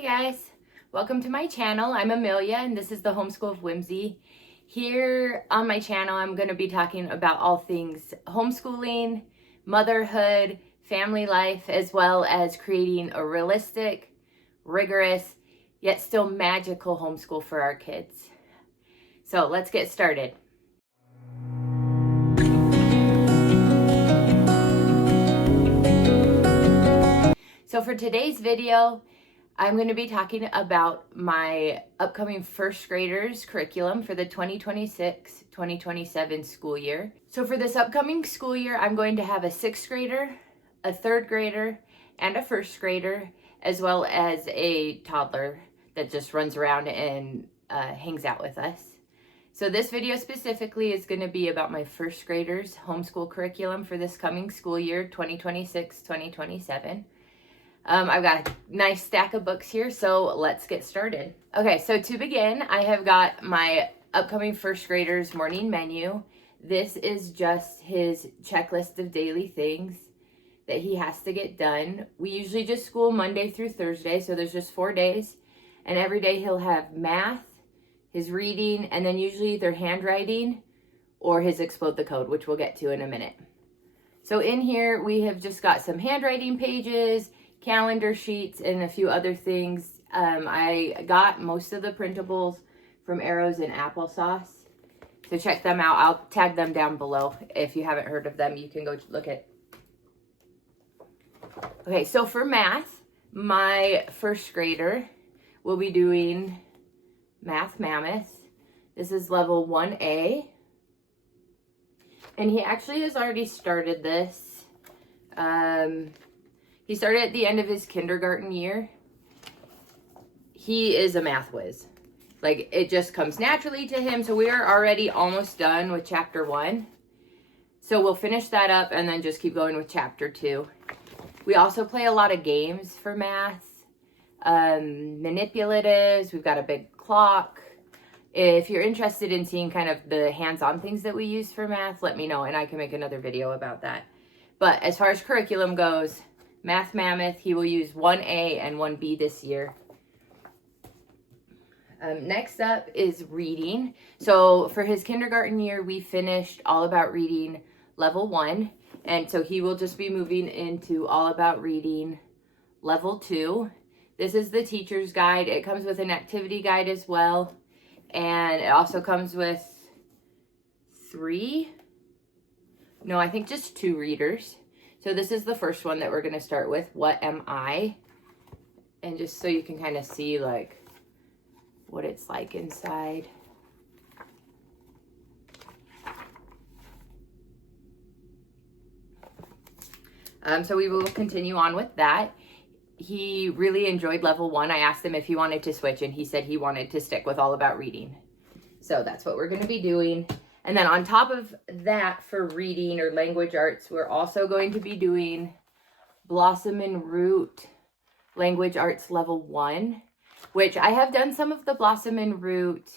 Hey guys, welcome to my channel. I'm Amelia and this is the Homeschool of Whimsy. Here on my channel I'm going to be talking about all things homeschooling, motherhood, family life, as well as creating a realistic, rigorous, yet still magical homeschool for our kids. So let's get started. So for today's video, I'm going to be talking about my upcoming first graders curriculum for the 2026-2027 school year. So for this upcoming school year, I'm going to have a 6th grader, a 3rd grader, and a 1st grader, as well as a toddler that just runs around and hangs out with us. So this video specifically is going to be about my 1st graders homeschool curriculum for this coming school year, 2026-2027. I've got a nice stack of books here, so let's get started. Okay, so to begin, I have got my upcoming 1st grader's morning menu. This is just his checklist of daily things that he has to get done. We usually just school Monday through Thursday, so there's just 4 days. And every day he'll have math, his reading, and then usually either handwriting or his explode the code, which we'll get to in a minute. So in here, we have just got some handwriting pages, calendar sheets, and a few other things. I got most of the printables from Arrows and Applesauce, so check them out. I'll tag them down below. If you haven't heard of them, you can go look at. Okay, so for math, my 1st grader will be doing Math Mammoth. This is level 1A, and he actually has already started this. He started at the end of his kindergarten year. He is a math whiz. Like, it just comes naturally to him. So we are already almost done with chapter 1. So we'll finish that up and then just keep going with chapter 2. We also play a lot of games for math. Manipulatives. We've got a big clock. If you're interested in seeing kind of the hands-on things that we use for math, let me know and I can make another video about that. But as far as curriculum goes, Math Mammoth, he will use 1A and 1B this year. Next up is reading. So for his kindergarten year, we finished All About Reading level 1. And so he will just be moving into All About Reading level 2. This is the teacher's guide. It comes with an activity guide as well. And it also comes with just 2 readers. So this is the first one that we're going to start with, What Am I? And just so you can kind of see like what it's like inside. So we will continue on with that. He really enjoyed level 1. I asked him if he wanted to switch and he said he wanted to stick with All About Reading. So that's what we're going to be doing. And then on top of that, for reading or language arts, we're also going to be doing Blossom and Root Language Arts Level 1, which I have done some of the Blossom and Root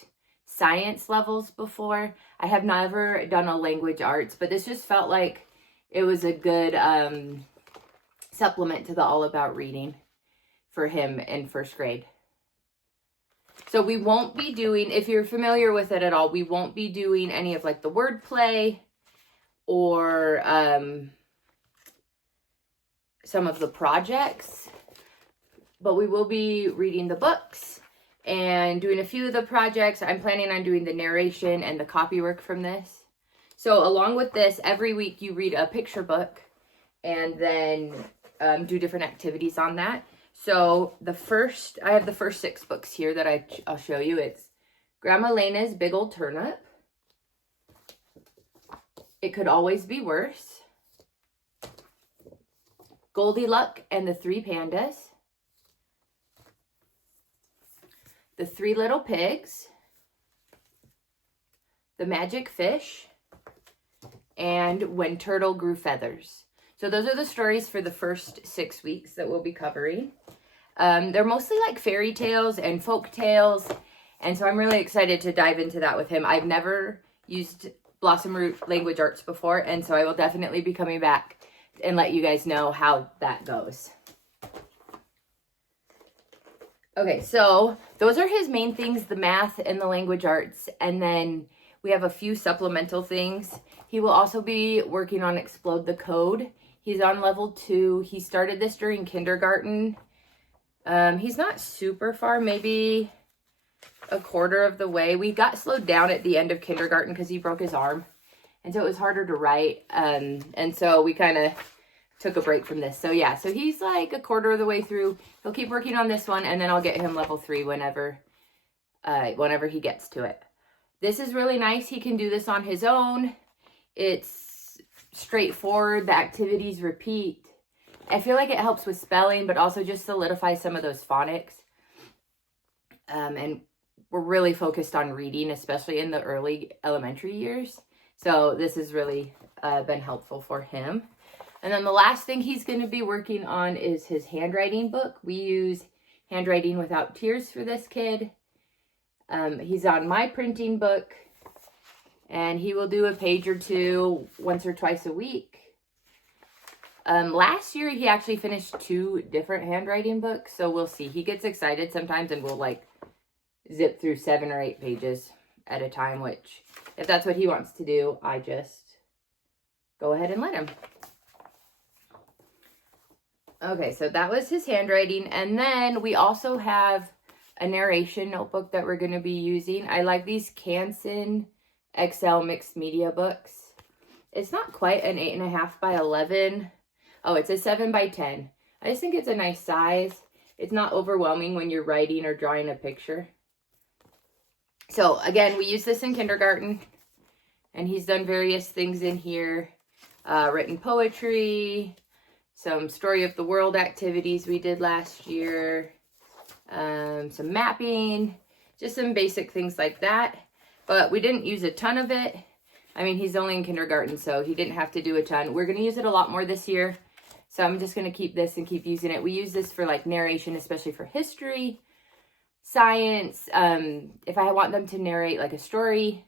science levels before. I have never done a language arts, but this just felt like it was a good supplement to the All About Reading for him in 1st grade. So we won't be doing, if you're familiar with it at all, we won't be doing any of like the wordplay or some of the projects, but we will be reading the books and doing a few of the projects. I'm planning on doing the narration and the copy work from this. So along with this, every week you read a picture book and then do different activities on that. So I have the first 6 books here that I'll show you. It's Grandma Lena's Big Old Turnip, It Could Always Be Worse, Goldilocks and the 3 Pandas, The 3 Little Pigs, The Magic Fish, and When Turtle Grew Feathers. So those are the stories for the first 6 weeks that we'll be covering. They're mostly like fairy tales and folk tales. And so I'm really excited to dive into that with him. I've never used Blossom Root Language Arts before. And so I will definitely be coming back and let you guys know how that goes. Okay, so those are his main things, the math and the language arts. And then we have a few supplemental things. He will also be working on Explode the Code. He's on level 2. He started this during kindergarten. He's not super far, maybe a quarter of the way. We got slowed down at the end of kindergarten because he broke his arm. And so it was harder to write. And so we kind of took a break from this. So yeah, so he's like a quarter of the way through. He'll keep working on this one, and then I'll get him level 3 whenever he gets to it. This is really nice. He can do this on his own. It's straightforward. The activities repeat. I feel like it helps with spelling, but also just solidifies some of those phonics. And we're really focused on reading, especially in the early elementary years. So this has really been helpful for him. And then the last thing he's going to be working on is his handwriting book. We use Handwriting Without Tears for this kid. He's on my printing book, and he will do a page or two once or twice a week. Last year, he actually finished 2 different handwriting books, so we'll see. He gets excited sometimes and will like zip through 7 or 8 pages at a time, which if that's what he wants to do, I just go ahead and let him. Okay, so that was his handwriting. And then we also have a narration notebook that we're going to be using. I like these Canson XL mixed media books. It's not quite an 8.5 by 11. Oh, it's a 7 by 10. I just think it's a nice size. It's not overwhelming when you're writing or drawing a picture. So again, we use this in kindergarten, and he's done various things in here. Written poetry, some story of the world activities we did last year, some mapping, just some basic things like that. But we didn't use a ton of it. I mean, he's only in kindergarten, so he didn't have to do a ton. We're going to use it a lot more this year. So I'm just going to keep this and keep using it. We use this for like narration, especially for history, science. If I want them to narrate like a story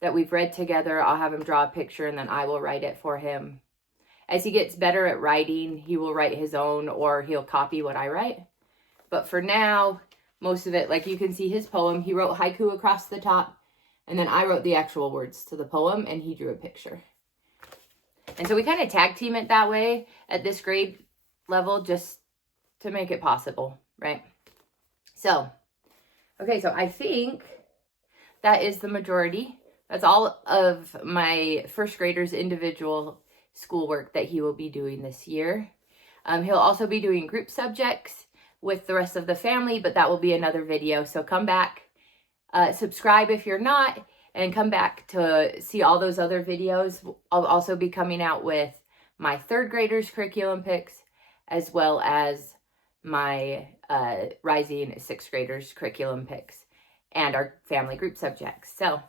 that we've read together, I'll have him draw a picture and then I will write it for him. As he gets better at writing, he will write his own or he'll copy what I write. But for now, most of it, like you can see his poem, he wrote haiku across the top, and then I wrote the actual words to the poem and he drew a picture. And so we kind of tag team it that way at this grade level just to make it possible, right? So, okay, so I think that is the majority. That's all of my first graders' individual schoolwork that he will be doing this year. He'll also be doing group subjects with the rest of the family, but that will be another video. So come back, subscribe if you're not, and come back to see all those other videos. I'll also be coming out with my third graders curriculum picks, as well as my rising sixth graders curriculum picks and our family group subjects. So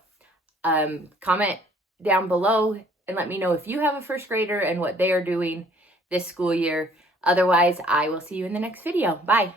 comment down below and let me know if you have a first grader and what they are doing this school year. Otherwise, I will see you in the next video. Bye.